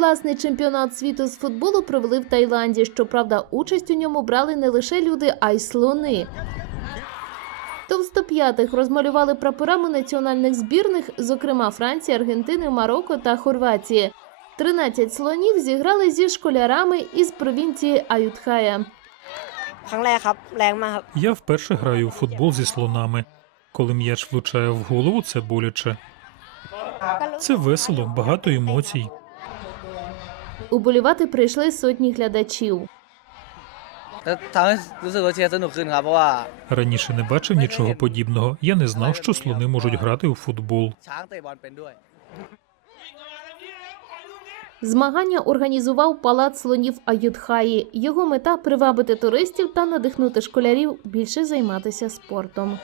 Власний чемпіонат світу з футболу провели в Таїланді. Щоправда, участь у ньому брали не лише люди, а й слони. Товстоп'ятих розмалювали прапорами національних збірних, зокрема Франції, Аргентини, Марокко та Хорватії. 13 слонів зіграли зі школярами із провінції Аютхая. Я вперше граю у футбол зі слонами. Коли м'яч влучає в голову, це боляче. Це весело, багато емоцій. Уболівати прийшли сотні глядачів. Раніше не бачив нічого подібного. Я не знав, що слони можуть грати у футбол. Змагання організував палац слонів Аютхаї. Його мета привабити туристів та надихнути школярів більше займатися спортом.